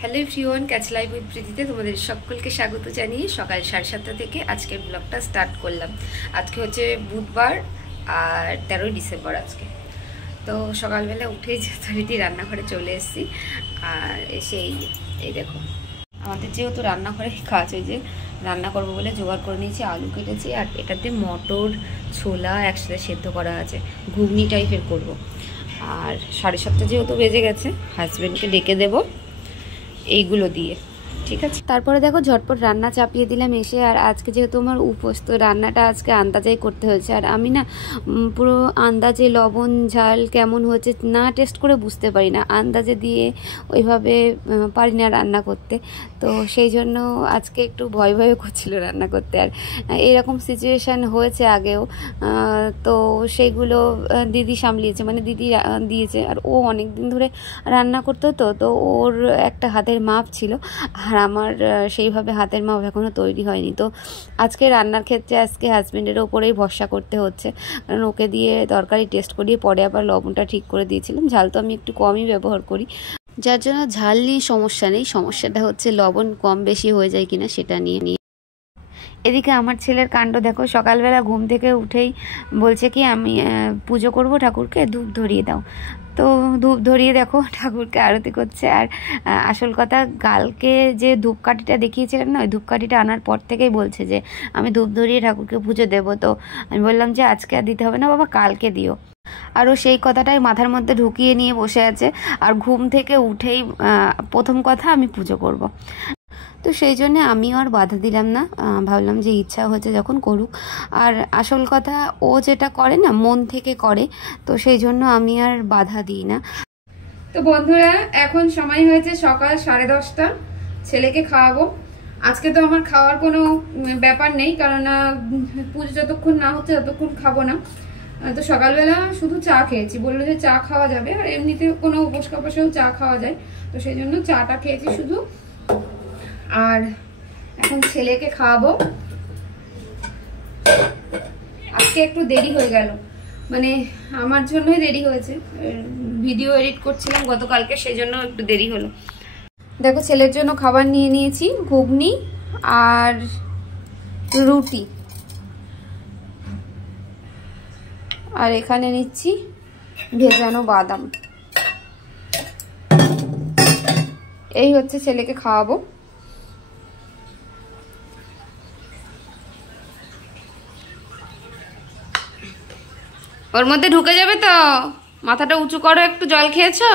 Hello everyone, catch live with প্রীতিতে তোমাদের সকলকে স্বাগত জানিয়ে সকাল 7:30 থেকে আজকের ব্লগটা স্টার্ট করলাম। আজকে হচ্ছে বুধবার আর 13ই ডিসেম্বর আজকে। তো সকালবেলা উঠেই যথারীতি রান্নাঘরে চলে এসেছি। আর এসেই এই দেখো আমাদের যেহেতু রান্নাঘরে কাজ হয়ে যে রান্না করবো বলে জোগাড় করে নিয়েছি, আলু কেটেছি আর এটাতে মটর ছোলা একসাথে সেদ্ধ করা আছে, ঘুগনি টাইপের করব। আর 7:30 যেহেতু বেজে গেছে, হাজব্যান্ডকে ডেকে দেবো এইগুলো দিয়ে, ঠিক আছে। তারপরে দেখো ঝটপট রান্না চাপিয়ে দিলাম এসে। আর আজকে যেহেতু আমার উপোস, তো রান্নাটা আজকে আন্দাজেই করতে হয়েছে। আর আমি না পুরো আন্দাজে লবণ ঝাল কেমন হয়েছে না টেস্ট করে বুঝতে পারি না, আন্দাজে দিয়ে ওইভাবে পারি না রান্না করতে। তো সেই জন্য আজকে একটু ভয় ভয় করছিল রান্না করতে। আর এরকম সিচুয়েশান হয়েছে আগেও, তো সেইগুলো দিদি সামলিয়েছে, মানে দিদি দিয়েছে। আর ও অনেক দিন ধরে রান্না করতো, তো ওর একটা হাতের মাপ ছিল, আর আমার সেইভাবে হাতের মাপ এখনও তৈরি হয়নি। তো আজকে রান্নার ক্ষেত্রে আজকে হাজব্যান্ডের ওপরেই ভরসা করতে হচ্ছে, কারণ ওকে দিয়ে তরকারি টেস্ট করিয়ে পরে আবার লবণটা ঠিক করে দিয়েছিলাম। ঝাল তো আমি একটু কমই ব্যবহার করি, যার জন্য ঝাল নিয়ে সমস্যা নেই, সমস্যাটা হচ্ছে লবণ কম বেশি হয়ে যায় কিনা সেটা নিয়ে। এদিকে আমার ছেলের কাণ্ড দেখো, সকালবেলা ঘুম থেকে উঠেই বলছে কি আমি পুজো করব, ঠাকুরকে ধূপ ধরিয়ে দাও। তো ধূপ ধরিয়ে দেখো ঠাকুরকে আরতি করছে। আর আসল কথা, কালকে যে ধূপকাঠিটা দেখিয়েছিলাম না, ওই ধূপকাঠিটা আনার পর থেকেই বলছে যে আমি ধূপ ধরিয়ে ঠাকুরকে পুজো দেবো। তো আমি বললাম যে আজকে আর দিতে হবে না বাবা, কালকে দিও। আরও সেই কথাটাই মাথার মধ্যে ঢুকিয়ে নিয়ে বসে আছে। আর ঘুম থেকে উঠেই প্রথম কথা আমি পুজো করব। তো সেই জন্যে আমিও আর বাধা দিলাম না, ভাবলাম যে ইচ্ছা হচ্ছে যখন করুক। আর আসল কথা, ও যেটা করে না মন থেকে করে, তো সেই জন্য আমি আর বাধা দিই না। তো বন্ধুরা, এখন সময় হয়েছে সকাল 10:30, ছেলেকে খাওয়াবো। আজকে তো আমার খাওয়ার কোনো ব্যাপার নেই, কারণ পুজো যতক্ষণ না হচ্ছে ততক্ষণ খাবো না। তো সকালবেলা শুধু চা খেয়েছি, বললো যে চা খাওয়া যাবে, আর এমনিতে কোনো উপোস কাপাসেও চা খাওয়া যায়, তো সেই জন্য চাটা খেয়েছি শুধু। আর এখন ছেলেকে খাওয়াবো। আজকে একটু দেরি হয়ে গেল, মানে আমার জন্যই দেরি হয়েছে, ভিডিও এডিট করছিলাম গতকালকে, সেই জন্য একটু দেরি হলো। দেখো ছেলের জন্য খাবার নিয়ে নিয়েছি, ঘুগনি আর রুটি, আর এখানে নিচ্ছি ভেজানো বাদাম। এই হচ্ছে ছেলেকে খাওয়াবো। ওর মধ্যে ঢুকে যাবে তো, মাথাটা উঁচু করো, একটু জল খেয়েছো?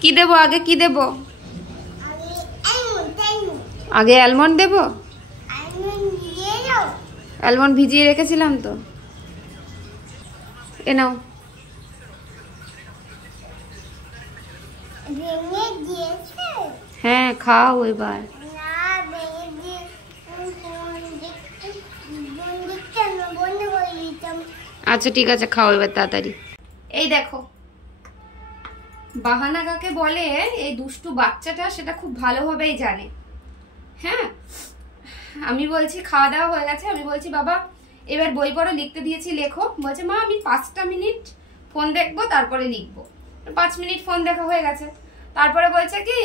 কি দেবো আগে, কি দেবো আগে? অ্যালমন্ড দেবো? অ্যালমন্ড ভিজিয়ে রেখেছিলাম তো, এ নাও। হ্যাঁ খাও এবার। আচ্ছা ঠিক আছে, খাও এবার তাড়াতাড়ি। এই দেখো বাহানা কাকে বলে এই দুষ্টু বাচ্চাটা সেটা খুব ভালোভাবেই জানে। হ্যাঁ, আমি বলছি খাওয়া দাওয়া হয়ে গেছে, আমি বলছি বাবা এবার বই পড়ো, লিখতে দিয়েছি লেখো। বলছে মা আমি 5টা মিনিট ফোন দেখবো তারপরে লিখবো। 5 মিনিট ফোন দেখা হয়ে গেছে, তারপরে বলছে কি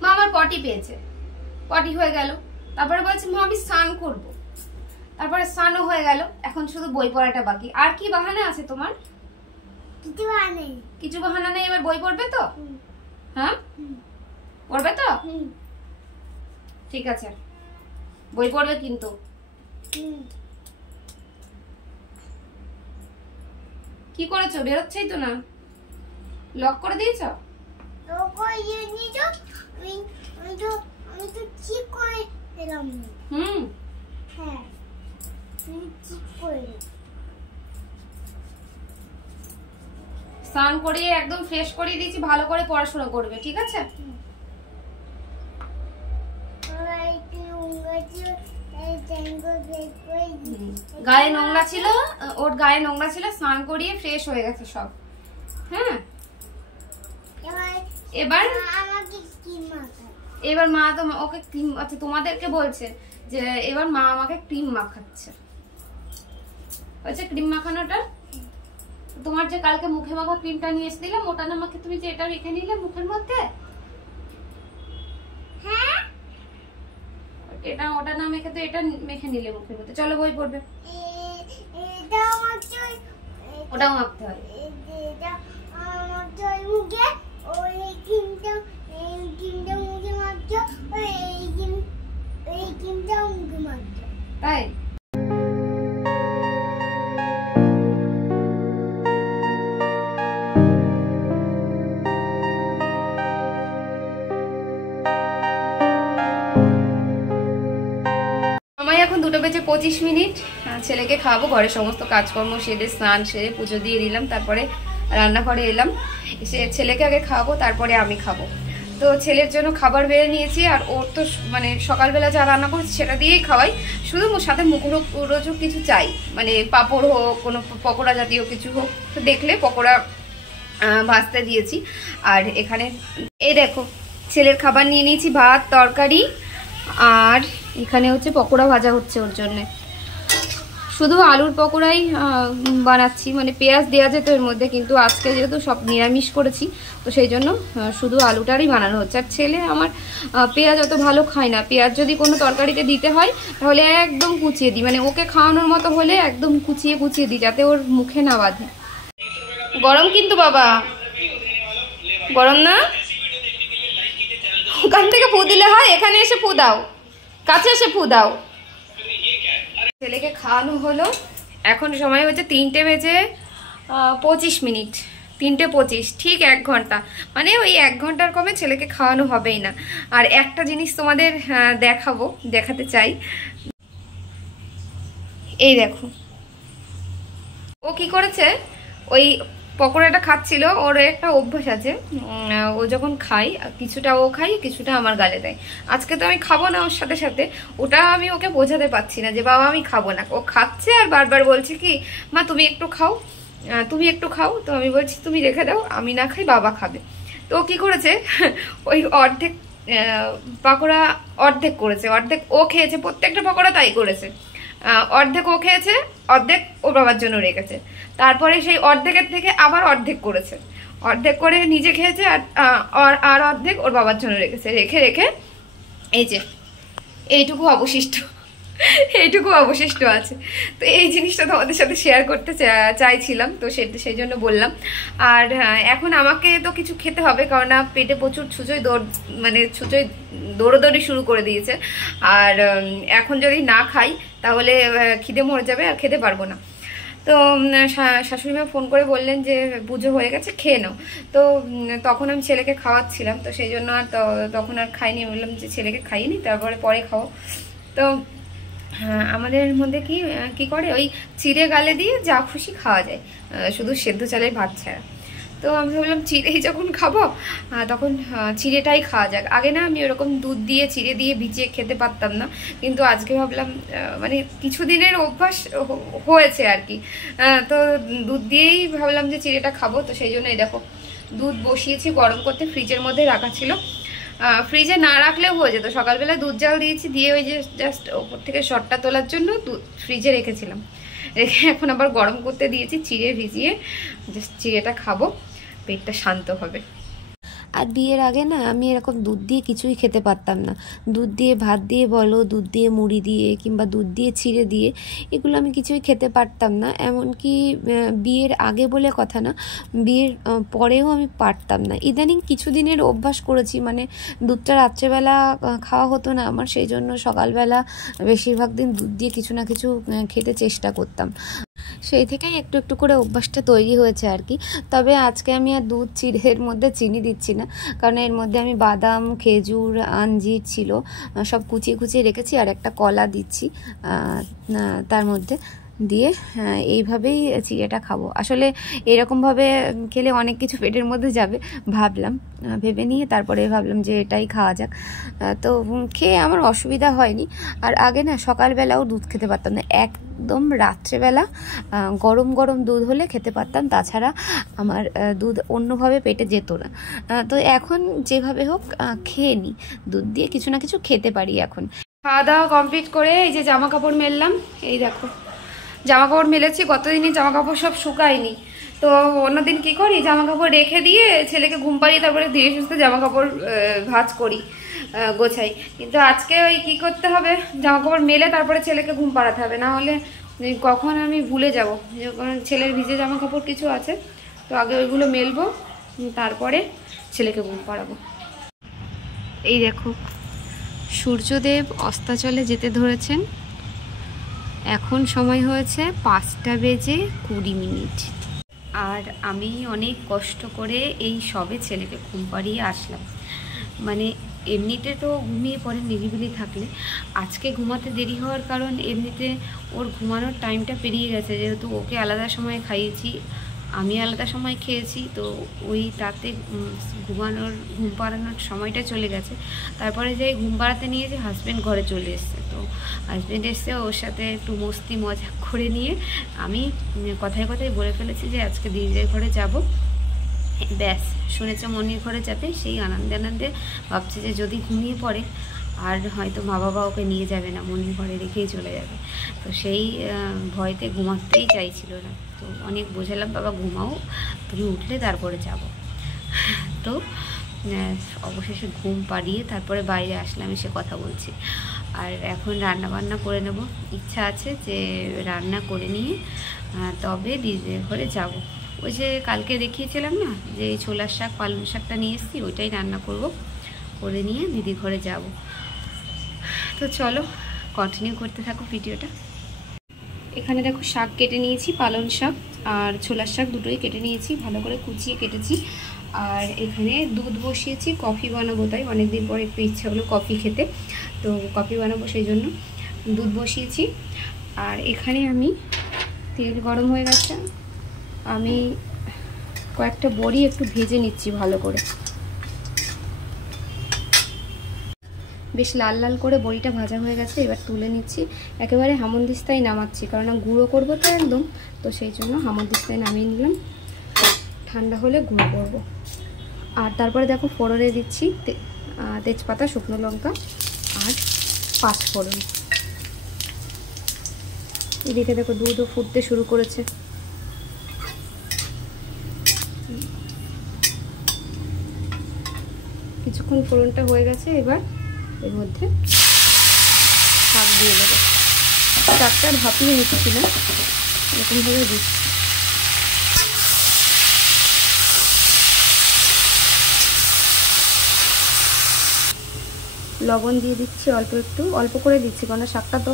মা আমার পটি পেয়েছে, পটি হয়ে গেল। তারপরে বলছে মা আমি স্নান করবো, তারপরে স্নানও হয়ে গেল। এখন শুধু বই পড়াটা বাকি। আর কি বাহানা আছে তোমার? কিছু বাহানা নেই। এবার বই পড়বে তো? হ্যাঁ পড়বে তো? ঠিক আছে, বই পড়বে কিন্তু। কি করেছো? বেরোচ্ছেই তো না, লক করে দিয়েছো? স্নান করিয়ে একদম ফ্রেশ করিয়ে দিয়েছি, ভালো করে পড়াশোনা করবে, ঠিক আছে? গায়ে নোংরা ছিল, ওর গায়ে নোংরা ছিল, স্নান করিয়ে ফ্রেশ হয়ে গেছে সব। হ্যাঁ এবার মা তো ওকে ক্রিম, আচ্ছা তোমাদেরকে বলছে যে এবার মা আমাকে ক্রিম মাখাচ্ছে, বলছে ক্রিম মাখানোটা তোমার যে কালকে মুখে মাখা ক্রিমটা নিয়ে এসেছিলাম ওটা না আমাকে তুমি যে এটা রেখে নিলে মুখের মধ্যে, হ্যাঁ এটা ওটা না মেখে তো এটা মেখে নিলে মুখের মধ্যে। চলো বই পড়বে, ওটাও মাখতে হয়। তাই এখন 2:25। ছেলেকে খাওয়াবো, ঘরে সমস্ত কাজকর্ম সেরে স্নান সেরে পুজো দিয়ে দিলাম, তারপরে রান্নাঘরে এলাম, এসে ছেলেকে আগে খাওয়াবো তারপরে আমি খাবো। তো ছেলের জন্য খাবার বেড়ে নিয়েছি, আর ওর তো মানে সকালবেলা যা রান্না করছি সেটা দিয়েই খাওয়াই, শুধু সাথে মুখরোচক কিছু চাই, মানে পাঁপড় হোক, কোনো পকোড়া জাতীয় কিছু হোক। তো দেখলে পকোড়া ভাজতে দিয়েছি। আর এখানে এই দেখো ছেলের খাবার নিয়ে নিয়েছি, ভাত তরকারি, আর এখানে হচ্ছে পকোড়া ভাজা হচ্ছে ওর জন্যে। শুধু আলুর পকোড়াই বানাচ্ছি, মানে পেঁয়াজ দেওয়া যেত এর মধ্যে, কিন্তু আজকে যেহেতু সব নিরামিষ করেছি তো সেই জন্য শুধু আলুটারই বানানো হচ্ছে। আর ছেলে আমার পেঁয়াজ অত ভালো খায় না, পেঁয়াজ যদি কোনো তরকারিতে দিতে হয় তাহলে একদম কুচিয়ে দিই, মানে ওকে খাওয়ানোর মতো হলে একদম কুচিয়ে কুচিয়ে দিই যাতে ওর মুখে না বাঁধে। গরম কিন্তু বাবা, গরম না? ওখান থেকে ফু দিলে হয়, এখানে এসে ফু দাও, কাছে এসে ফু দাও। ছেলেকে খাওয়ানো হলো, এখন সময় হচ্ছে 3:25, 3:25, ঠিক 1 ঘন্টা, মানে ওই 1 ঘন্টার কমে ছেলেকে খাওয়ানো হবেই না। আর একটা জিনিস তোমাদের দেখাতে চাই, এই দেখো ও কি করেছে, ওই পকোড়াটা খাচ্ছিল, ওর একটা অভ্যাস আছে, ও যখন খাই কিছুটা ও খাই কিছুটা আমার গালে দেয়। আজকে তো আমি খাবো না ওর সাথে সাথে, ওটা আমি ওকে বোঝাতে পারছি না যে বাবা আমি খাবো না, ও খাচ্ছে আর বারবার বলছে কি মা তুমি একটু খাও, তুমি একটু খাও। তো আমি বলছি তুমি রেখে দাও, আমি না খাই বাবা খাবে। তো ও কি করেছে, ওই অর্ধেক পকোড়া অর্ধেক করেছে, অর্ধেক ও খেয়েছে, প্রত্যেকটা পকোড়া তাই করেছে, অর্ধেক ও খেয়েছে, অর্ধেক ওর বাবার জন্য রেখেছে, তারপরে সেই অর্ধেকের থেকে আবার অর্ধেক করেছে, অর্ধেক করে নিজে খেয়েছে, আর অর্ধেক ওর বাবার জন্য রেখেছে, রেখে রেখে এই যে এইটুকু অবশিষ্ট আছে। তো এই জিনিসটা তোমাদের সাথে শেয়ার করতে চাইছিলাম, তো সেই জন্য বললাম। আর এখন আমাকে তো কিছু খেতে হবে, কারণ পেটে প্রচুর ছুঁচোই দৌড়োদৌড়ি শুরু করে দিয়েছে। আর এখন যদি না খাই তাহলে খিদে মরে যাবে আর খেতে পারবো না। তো শাশুড়িমা ফোন করে বললেন যে পুজো হয়ে গেছে, খেয়ে নাও। তো তখন আমি ছেলেকে খাওয়াচ্ছিলাম, তো সেই জন্য আর তখন আর খাইনি, বললাম যে ছেলেকে খাইনি তারপরে পরে খাও। তো আমাদের মধ্যে কি করে, ওই চিড়ে গালে দিয়ে যা খুশি খাওয়া যায়, শুধু সেদ্ধ চালের ভাত ছাড়া। তো আমি ভাবলাম চিড়েই যখন খাবো তখন চিড়েটাই খাওয়া যাক। আগে না আমি ওরকম দুধ দিয়ে চিড়ে দিয়ে ভিজিয়ে খেতে পারতাম না, কিন্তু আজকে ভাবলাম মানে কিছুদিনের অভ্যাস হয়েছে আর কি, তো দুধ দিয়েই ভাবলাম যে চিড়েটা খাবো। তো সেই জন্য এই দেখো দুধ বসিয়েছি গরম করতে, ফ্রিজের মধ্যে রাখা ছিল, ফ্রিজে না রাখলেও হয়ে যেত। সকালবেলা দুধ জাল দিয়েছি, দিয়ে ওই যে জাস্ট ওপর থেকে শটটা তোলার জন্য ফ্রিজে রেখেছিলাম, রেখে এখন আবার গরম করতে দিয়েছি, চিড়ে ভিজিয়ে জাস্ট চিড়েটা খাবো, পেটটা শান্ত হবে। আর বিয়ের আগে না আমি এরকম দুধ দিয়ে কিছুই খেতে পারতাম না, দুধ দিয়ে ভাত দিয়ে বলো, দুধ দিয়ে মুড়ি দিয়ে কিংবা দুধ দিয়ে চিড়ে দিয়ে, এগুলো আমি কিছুই খেতে পারতাম না। এমনকি বিয়ের আগে বলে কথা না, বিয়ের পরেও আমি পারতাম না। ইদানিং কিছুদিনের অভ্যাস করেছি, মানে দুধটা রাত্রেবেলা খাওয়া হতো না আমার, সেই জন্য সকালবেলা বেশিরভাগ দিন দুধ দিয়ে কিছু না কিছু খেতে চেষ্টা করতাম, সেই থেকেই একটু একটু করে অভ্যাসটা তৈরি হয়েছে আর কি। তবে আজকে আমি আর দুধ চিড়ের মধ্যে চিনি দিচ্ছি না, কারণ এর মধ্যে আমি বাদাম, খেজুর, আঞ্জির ছিল সব কুচিয়ে কুচিয়ে রেখেছি, আর একটা কলা দিচ্ছি তার মধ্যে দিয়ে, এইভাবেই চিড়েটা খাবো। আসলে এরকমভাবে খেলে অনেক কিছু পেটের মধ্যে যাবে ভেবে নিয়ে তারপরে ভাবলাম যে এটাই খাওয়া যাক। তো খেয়ে আমার অসুবিধা হয়নি। আর আগে না সকালবেলাও দুধ খেতে পারতাম না, একদম রাত্রেবেলা গরম গরম দুধ হলে খেতে পারতাম, তাছাড়া আমার দুধ অন্যভাবে পেটে যেত না। তো এখন যেভাবে হোক খেয়ে নিই, দুধ দিয়ে কিছু না কিছু খেতে পারি এখন। খাওয়া দাওয়া কমপ্লিট করে এই যে জামা কাপড় মেললাম, এই দেখো জামা কাপড় মেলেছি, গতদিনই জামা কাপড় সব শুকায়নি, তো অন্যদিন কি করি, জামা কাপড় রেখে দিয়ে ছেলেকে ঘুম পাড়িয়ে তারপরে ধীরে সুস্থে জামা কাপড় ভাঁজ করি, গোছাই। কিন্তু আজকে ওই কি করতে হবে, জামা কাপড় মেলে তারপরে ছেলেকে ঘুম পাড়াতে হবে, না হলে কখন আমি ভুলে যাব। ছেলের ভিজে জামা কাপড় কিছু আছে, তো আগে ওইগুলো মেলবো, তারপরে ছেলেকে ঘুম পাড়াবো। এই দেখো সূর্যদেব অস্তাচলে যেতে ধরেছেন। এখন সময় হয়েছে 5:20। আর আমি অনেক কষ্ট করে এই সবে ছেলেকে ঘুম পাড়িয়ে আসলাম। মানে এমনিতে তো ঘুমিয়ে পড়ে নিরিবিলি থাকলে, আজকে ঘুমাতে দেরি হওয়ার কারণ এমনিতে ওর ঘুমানোর টাইমটা পেরিয়ে গেছে, যেহেতু ওকে আলাদা সময় খাইয়েছি, আমি আলাদা সময় খেয়েছি, তো ওই তাতে ঘুম পাড়ানোর সময়টা চলে গেছে। তারপরে যাই ঘুম পাড়াতে নিয়ে যে হাজব্যান্ড ঘরে চলে এসছে, তো হাজব্যান্ড এসছে, ওর সাথে একটু মস্তি মজা করে নিয়ে আমি কথায় কথায় বলে ফেলেছি যে আজকে দিদিদের ঘরে যাব। ব্যাস, শুনেছে মনির ঘরে যাবে, সেই আনন্দে আনন্দে ভাবছে যে যদি ঘুমিয়ে পড়ে আর হয়তো মা বাবা ওকে নিয়ে যাবে না, মনির ঘরে রেখেই চলে যাবে। তো সেই ভয়তে ঘুমাতেই চাইছিল না। তো অনেক বোঝালাম, বাবা ঘুমাও, তুমি উঠলে তারপরে যাব। তো অবশেষে ঘুম পাড়িয়ে তারপরে বাইরে আসলাম, এসে কথা বলছি। আর এখন রান্না বান্না করে নেব, ইচ্ছা আছে যে রান্না করে নিয়ে তবে দিদিদের ঘরে যাব। ওই যে কালকে দেখিয়েছিলাম না যে ছোলার শাক পালং শাকটা নিয়ে এসেছি, ওইটাই রান্না করব, করে নিয়ে দিদির ঘরে যাব। তো চলো কন্টিনিউ করতে থাকো ভিডিওটা। এখানে দেখো শাক কেটে নিয়েছি, পালং শাক আর ছোলার শাক দুটোই কেটে নিয়েছি, ভালো করে কুচিয়ে কেটেছি। আর এখানে দুধ বসিয়েছি, কফি বানাবো, তাই অনেকদিন পর একটু ইচ্ছা হলো কফি খেতে, তো কফি বানাবো সেই জন্য দুধ বসিয়েছি। আর এখানে আমি তেল গরম হয়ে গেছে, আমি কয়েকটা বড়ি একটু ভেজে নিচ্ছি ভালো করে, বেশ লাল লাল করে বড়িটা ভাজা হয়ে গেছে। এবার তুলে নিচ্ছি, একেবারে হামনদিস্তায় নামাচ্ছি, কারণ গুঁড়ো করবো তো একদম, তো সেই জন্য হামনদিস্তায় নামিয়ে নিলাম, ঠান্ডা হলে গুঁড়ো করবো। আর তারপরে দেখো ফোড়নে দিচ্ছি তেজপাতা, শুকনো লঙ্কা আর 5 ফোড়ন। এদিকে দেখো দুধও ফুটতে শুরু করেছে। কিছুক্ষণ ফোড়নটা হয়ে গেছে, এবার এর মধ্যে শাক দিয়ে দেবো। শাকটা ভাপিয়ে নিচ্ছি না, এরকমভাবে দিচ্ছি। লবণ দিয়ে দিচ্ছি অল্প একটু, অল্প করে দিচ্ছি, কারণ শাকটা তো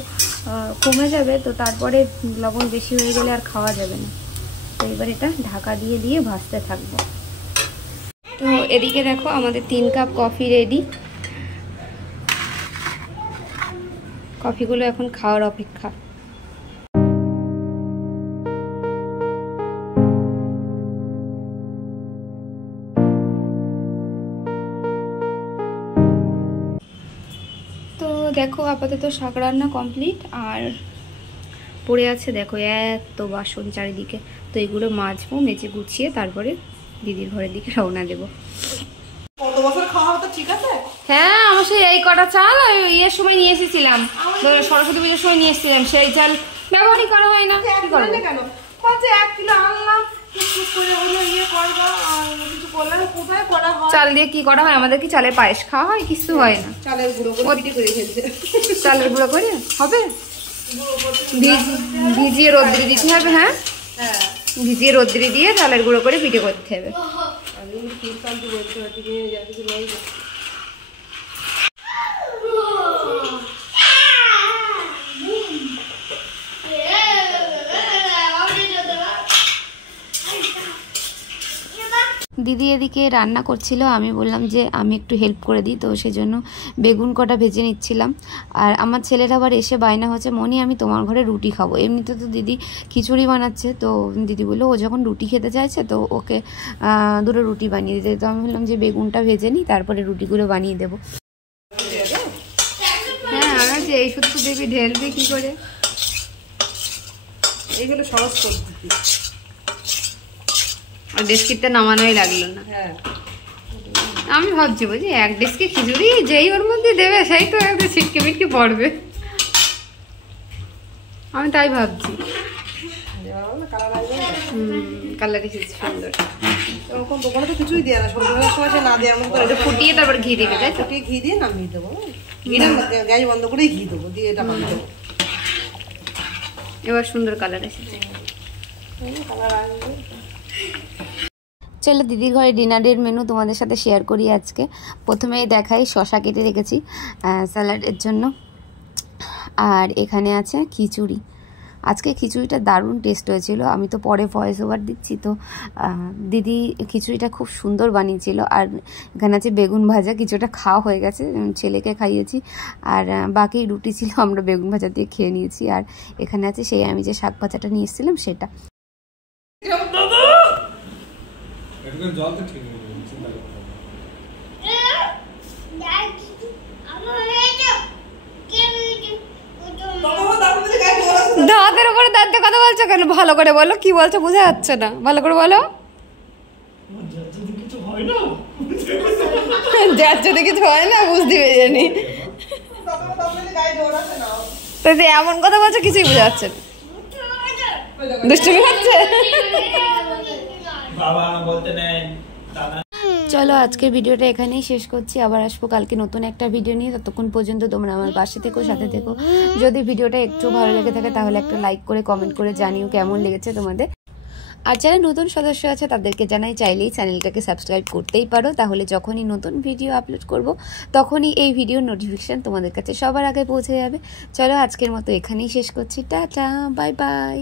কমে যাবে, তো তারপরে লবণ বেশি হয়ে গেলে আর খাওয়া যাবে না। তো এবার এটা ঢাকা দিয়ে দিয়ে ভাজতে থাকবো। তো এদিকে দেখো আমাদের 3 কাপ কফি রেডি। কফিগুলো এখন খাওয়ার অপেক্ষা। তো দেখো আপাতত শাক রান্না কমপ্লিট, আর পড়ে আছে দেখো এত বাসন চারিদিকে, তো এগুলো মাজবো, মেজে গুছিয়ে তারপরে দিদির ঘরের দিকে রওনা দেবো। হ্যাঁ, আমার সেই এই কটা চাল ইয়ের সময় নিয়ে এসেছিলাম, সরস্বতী পুজোর সময় নিয়ে এসেছিলাম, সেই চাল ব্যবহারই করা হয় না। কি করবো, 1 কিলো আনলাম, চাল দিয়ে কি করা হয়? আমাদের কি চালের পায়েস খাওয়া হয়? কিছু হয় না, চালের গুঁড়ো করে ফেলছে। চালের গুঁড়ো করে হবে, ভিজিয়ে রোদ্রে দিতে হবে। হ্যাঁ, ভিজিয়ে রোদ্রে দিয়ে চালের গুঁড়ো করে পিঠে করতে হবে। দিদি এদিকে রান্না করছিল, আমি বললাম যে আমি একটু হেল্প করে দিই, তো সেজন্য বেগুন কটা ভেজে নিচ্ছিলাম। আর আমার ছেলের আবার এসে বায়না হচ্ছে, মনি আমি তোমার ঘরে রুটি খাবো। এমনিতে তো দিদি খিচুড়ি বানাচ্ছে, তো দিদি বললো ও যখন রুটি খেতে চাইছে তো ওকে 2টো রুটি বানিয়ে দিতে। তো আমি বললাম যে বেগুনটা ভেজে নিই, তারপরে রুটিগুলো বানিয়ে দেবো। হ্যাঁ, আমার যে এই শুধু দেবী ঢেলবে কি করে, এইগুলো সহজ পদ্ধতি। আর ডেস্কিতে নামানোই লাগলো না। আমি ভাবছি বুঝি 1 ডেস্কি খিচুড়ি যেই ওর মধ্যে দেবে সেই তো একদম ছিটকে মিটকে পড়বে, আমি তাই ভাবছি। কালার এসেছে সুন্দর। এরকম দোকানে তো কিছুই দেয় না, সন্ধ্যাবেলার সময় সে না দেওয়ার মতো এটা ফুটিয়ে তারপর ঘি দিবে, তাই তো? ঘি দিয়ে নামিয়ে দেবো। ঘিটা গ্যাস বন্ধ করেই ঘি দেবো, দিয়ে এটা নামিয়ে দেবো। এবার সুন্দর কালার এসেছে। কালার আসবে। চলো দিদির ঘরে ডিনারের মেনু তোমাদের সাথে শেয়ার করি আজকে। প্রথমেই দেখাই শসা কেটে রেখেছি স্যালাডের জন্য, আর এখানে আছে খিচুড়ি। আজকে খিচুড়িটা দারুণ টেস্ট হয়েছিল। আমি তো পরে ভয়েস ওভার দিচ্ছি, তো দিদি খিচুড়িটা খুব সুন্দর বানিয়েছিল। আর এখানে আছে বেগুন ভাজা, কিছুটা খাওয়া হয়ে গেছে, ছেলেকে খাইয়েছি। আর বাকি রুটি ছিল, আমরা বেগুন ভাজা দিয়ে খেয়ে নিয়েছি। আর এখানে আছে সেই আমি যে শাক ভাজাটা নিয়ে এসেছিলাম সেটা। দাঁতের উপরে দাঁত দিয়ে কথা বলছো কেন? ভালো করে বলো, কি বলছো বোঝা যাচ্ছে না, ভালো করে বলো। যার যদি কিছু হয় না বুঝতে জানি, তো এমন কথা বলছো কিছুই বোঝা যাচ্ছে না। দুষ্টুমি হচ্ছে। চলো আজকের ভিডিওটা এখানেই শেষ করছি। আবার আসবো কালকে নতুন একটা ভিডিও নিয়ে। ততক্ষণ পর্যন্ত তোমরা আমার পাশে থেকো, সাথে থেকো। যদি ভিডিওটা একটু ভালো লেগে থাকে তাহলে একটা লাইক করে কমেন্ট করে জানিও কেমন লেগেছে তোমাদের। আর যারা নতুন সদস্য আছে তাদেরকে জানাই, চাইলেই চ্যানেলটাকে সাবস্ক্রাইব করতেই পারো, তাহলে যখনই নতুন ভিডিও আপলোড করব তখনই এই ভিডিওর নোটিফিকেশান তোমাদের কাছে সবার আগে পৌঁছে যাবে। চলো আজকের মতো এখানেই শেষ করছি। Tata, bye bye.